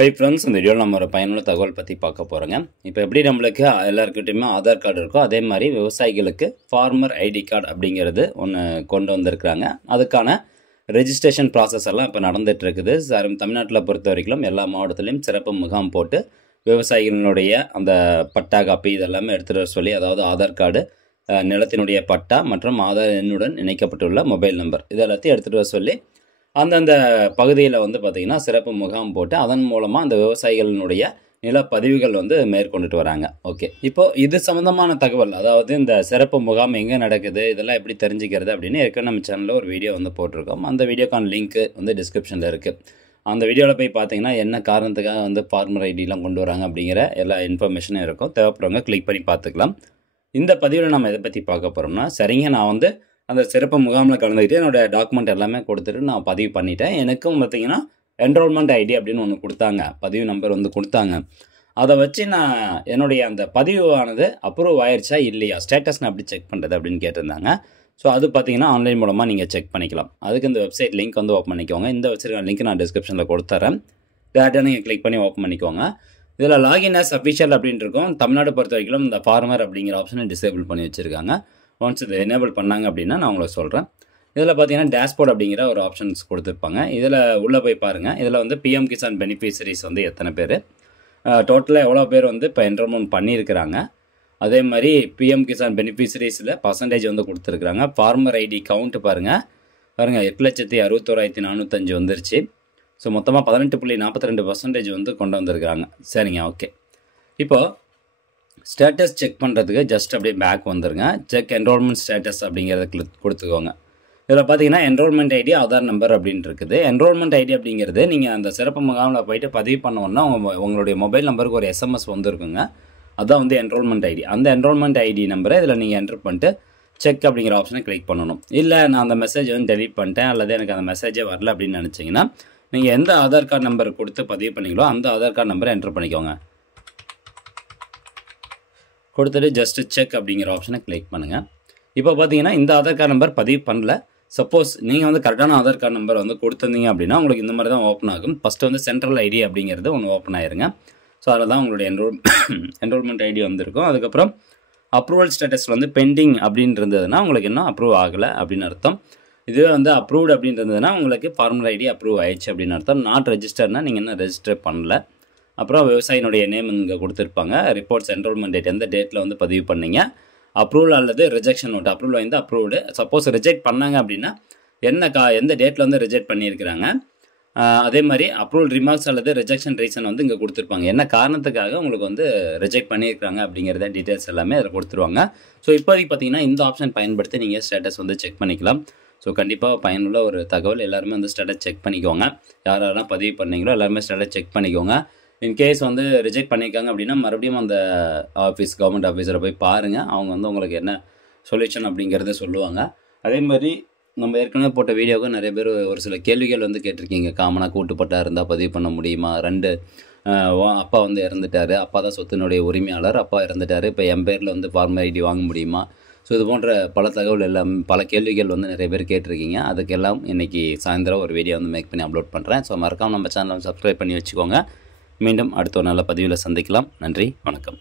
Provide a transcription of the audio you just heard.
Hi friends, இந்த வீடியோவில் நம்ம ஒரு பயனுள்ள தகவல் பற்றி பார்க்க போகிறோங்க. இப்போ எப்படி நம்மளுக்கு எல்லாருக்கிட்டையுமே ஆதார் கார்டு இருக்கோ, அதே மாதிரி விவசாயிகளுக்கு ஃபார்மர் ஐடி கார்டு அப்படிங்கிறது ஒன்று கொண்டு வந்திருக்கிறாங்க. அதுக்கான ரெஜிஸ்ட்ரேஷன் ப்ராசஸ் எல்லாம் இப்போ நடந்துகிட்ருக்குது. தமிழ்நாட்டில் பொறுத்த வரைக்கும் எல்லா மாவட்டத்துலேயும் சிறப்பு முகாம் போட்டு விவசாயிகளுடைய அந்த பட்டா காப்பி இதெல்லாமே எடுத்துகிட்டு வர சொல்லி, அதாவது ஆதார் கார்டு, நிலத்தினுடைய பட்டா மற்றும் ஆதார் எண்ணுடன் இணைக்கப்பட்டுள்ள மொபைல் நம்பர் இதெல்லாத்தையும் எடுத்துகிட்டு வர சொல்லி அந்தந்த பகுதியில் பார்த்திங்கன்னா சிறப்பு முகாம் போட்டு அதன் மூலமாக அந்த விவசாயிகளினுடைய நிலப்பதிவுகள் மேற்கொண்டுட்டு வராங்க. ஓகே, இப்போது இது சம்மந்தமான தகவல், அதாவது இந்த சிறப்பு முகாம் எங்கே நடக்குது, இதெல்லாம் எப்படி தெரிஞ்சுக்கிறது அப்படின்னு ஏற்கனவே நம்ம சேனலில் ஒரு வீடியோ போட்டிருக்கோம். அந்த வீடியோக்கான லிங்க்கு டிஸ்கிரிப்ஷனில் இருக்குது. அந்த வீடியோவில் போய் பார்த்தீங்கன்னா என்ன காரணத்துக்காக ஃபார்மர் ஐடிலாம் கொண்டு வராங்க அப்படிங்கிற எல்லா இன்ஃபர்மேஷனும் இருக்கும். தேவைப்படுறவங்க கிளிக் பண்ணி பார்த்துக்கலாம். இந்த பதிவில் நம்ம எதை பற்றி பார்க்க போகிறோம்னா, சரிங்க, நான் அந்த சிறப்பு முகாமில் கலந்துக்கிட்டு என்னோடய டாக்குமெண்ட் எல்லாமே கொடுத்துட்டு நான் பதிவு பண்ணிட்டேன். எனக்கும் பார்த்திங்கன்னா என்ரோல்மெண்ட் ஐடி அப்படின்னு ஒன்று கொடுத்தாங்க, பதிவு நம்பர் கொடுத்தாங்க. அதை வச்சு நான் என்னுடைய அந்த பதிவானது அப்ரூவ் ஆயிடுச்சா இல்லையா, ஸ்டேட்டஸ் நான் எப்படி செக் பண்ணுறது அப்படின்னு கேட்டிருந்தாங்க. ஸோ அது பார்த்திங்கன்னா ஆன்லைன் மூலமாக நீங்கள் செக் பண்ணிக்கலாம். அதுக்கு இந்த வெப்சைட் லிங்க் ஓப்பன் பண்ணிக்கோங்க. இந்த வச்சிருக்க லிங்க் நான் டிஸ்கிரிப்ஷனில் கொடுத்துறேன். டேரெக்டாக நீங்கள் கிளிக் பண்ணி ஓப்பன் பண்ணிக்கோங்க. இதில் லாகின் ஆஸ் அஃபிஷியல் அப்படின்னு இருக்கும். தமிழ்நாடு பொறுத்த வரைக்கும் இந்த ஃபார்மர் அப்படிங்கிற ஆப்ஷனை டிசேபிள் பண்ணி வச்சுருக்காங்க. ஒன்ஸ் இதை எனேபிள் பண்ணாங்க அப்படின்னா நான் உங்களுக்கு சொல்கிறேன். இதில் பார்த்தீங்கன்னா டேஷ்போர்ட் அப்படிங்கிற ஒரு ஆப்ஷன்ஸ் கொடுத்துருப்பாங்க. இதில் உள்ளே போய் பாருங்கள். இதில் பிஎம் கிசான் பெனிஃபிஷரிஸ் எத்தனை பேர், டோட்டலாக எவ்வளோ பேர் இப்போ என்ரோல்மெண்ட் பண்ணியிருக்கிறாங்க, அதே மாதிரி பிஎம் கிசான் பெனிஃபிஷரிஸில் பர்சன்டேஜ் கொடுத்துருக்குறாங்க. ஃபார்மர் ஐடி கவுண்ட்டு பாருங்கள் 8,61,405 வந்துருச்சு. ஸோ மொத்தமாக 18.42% கொண்டு வந்திருக்கிறாங்க. சரிங்க, ஓகே. இப்போது ஸ்டேட்டஸ் செக் பண்ணுறதுக்கு ஜஸ்ட் அப்படியே பேக் வந்துருங்க. செக் என்ரோல்மெண்ட் ஸ்டேட்டஸ் அப்படிங்கிறத கொடுத்துக்கோங்க. இதில் பார்த்தீங்கன்னா என்ரோல்மெண்ட் ஐடி, ஆதார் நம்பர் அப்படின்னு இருக்குது. என்ரோல்மெண்ட் ஐடி அப்படிங்கிறது நீங்கள் அந்த சிறப்பு முகாமில் போய்ட்டு பதிவு பண்ணோன்னா உங்களுடைய மொபைல் நம்பருக்கு ஒரு எஸ்எம்எஸ் வந்துருக்குங்க. அதுதான் என்ரோல்மெண்ட் ஐடி. அந்த என்ரோல்மெண்ட் ஐடி நம்பரை இதில் நீங்கள் என்ட்ரு பண்ணிட்டு செக் அப்படிங்கிற ஆப்ஷனை கிளிக் பண்ணணும். இல்லை நான் அந்த மெசேஜ் டெலீட் பண்ணிட்டேன் அல்லது எனக்கு அந்த மெசேஜே வரல அப்படின்னு நினச்சிங்கன்னா நீங்கள் எந்த ஆதார் கார்டு நம்பர் கொடுத்து பதிவு பண்ணீங்களோ அந்த ஆதார் கார்டு நம்பரை என்ட்ரு பண்ணிக்கோங்க. கொடுத்துட்டு ஜஸ்ட்டு செக் அப்படிங்கிற ஆப்ஷனை கிளிக் பண்ணுங்கள். இப்போ பார்த்தீங்கன்னா இந்த ஆதார் கார்டு நம்பர் பதிவு பண்ணல. சப்போஸ் நீங்கள் கரெக்டான ஆதார் கார்டு நம்பர் கொடுத்துருந்தீங்க அப்படின்னா உங்களுக்கு இந்த மாதிரி தான் ஓப்பன் ஆகும். ஃபஸ்ட்டு சென்ட்ரல் ஐடி அப்படிங்கிறது ஒன்று ஓப்பன் ஆயிருங்க. ஸோ அதில் தான் உங்களுடைய என்ரோல்மெண்ட் ஐடி வந்திருக்கும். அதுக்கப்புறம் அப்ரூவல் ஸ்டேட்டஸ் பெண்டிங் அப்படின்னு இருந்ததுன்னா உங்களுக்கு இன்னும் அப்ரூவ் ஆகலை அப்படின்னு அர்த்தம். இதுவே அப்ரூவ்டு அப்படின்றதுனா உங்களுக்கு ஃபார்மர் ஐடி அப்ரூவ் ஆயிடுச்சு அப்படின்னு அர்த்தம். நாட் ரெஜிஸ்டர்னால் நீங்கள் இன்னும் ரெஜிஸ்டர் பண்ணல. அப்புறம் விவசாயினுடைய நேம் இங்கே கொடுத்துருப்பாங்க. ரிப்போர்ட்ஸ் என்ரோல்மெண்ட் டேட் எந்த டேட்டில் பதிவு பண்ணீங்க, அப்ரூவல் அல்லது rejection note. Approval approved. Suppose reject பண்ணாங்க அப்படின்னா எந்த டேட்டில் ரிஜெக்ட் பண்ணியிருக்கிறாங்க, அதே மாதிரி அப்ரூவல் ரிமார்க்ஸ் அல்லது ரிஜெக்ஷன் ரீசன் இங்கே கொடுத்துருப்பாங்க. என்ன காரணத்துக்காக உங்களுக்கு ரிஜெக்ட் பண்ணியிருக்காங்க அப்படிங்கிறத டீட்டெயில்ஸ் எல்லாமே அதில் கொடுத்துருவாங்க. ஸோ இப்போதைக்கு பார்த்தீங்கன்னா இந்த ஆப்ஷன் பயன்படுத்தி நீங்கள் ஸ்டேட்டஸ் செக் பண்ணிக்கலாம். ஸோ கண்டிப்பாக பயனுள்ள ஒரு தகவல். எல்லாருமே ஸ்டேட்டஸ் செக் பண்ணிக்கோங்க. யாரெல்லாம் பதிவு பண்ணீங்களோ எல்லாருமே ஸ்டேட்டஸ் செக் பண்ணிக்கோங்க. இன்கேஸ் ரிஜெக்ட் பண்ணியிருக்காங்க அப்படின்னா மறுபடியும் அந்த கவர்மெண்ட் ஆஃபீஸரை போய் பாருங்கள். அவங்க உங்களுக்கு என்ன சொல்யூஷன் அப்படிங்கிறத சொல்லுவாங்க. அதே மாதிரி நம்ம ஏற்கனவே போட்ட வீடியோவுக்கு நிறைய பேர் ஒரு சில கேள்விகள் கேட்டிருக்கீங்க. காமனாக கூட்டுப்பட்டா இருந்தால் பதிவு பண்ண முடியுமா, 2 அப்பா இறந்துட்டார், அப்பா தான் சொத்தினுடைய உரிமையாளர், அப்பா இறந்துட்டார், இப்போ என் பேரில் ஃபார்மர் ஐடி வாங்க முடியுமா, ஸோ இது போன்ற பல தகவல் எல்லாம் பல கேள்விகள் நிறைய பேர் கேட்டிருக்கீங்க. அதுக்கெல்லாம் இன்றைக்கி சாயந்தரம் ஒரு வீடியோ மேக் பண்ணி அப்லோட் பண்ணுறேன். ஸோ மறக்காமல் நம்ம சேனலை சப்ஸ்கிரைப் பண்ணி வச்சுக்கோங்க. மீண்டும் அடுத்த ஒரு நல்ல பதிவில் சந்திக்கலாம். நன்றி, வணக்கம்.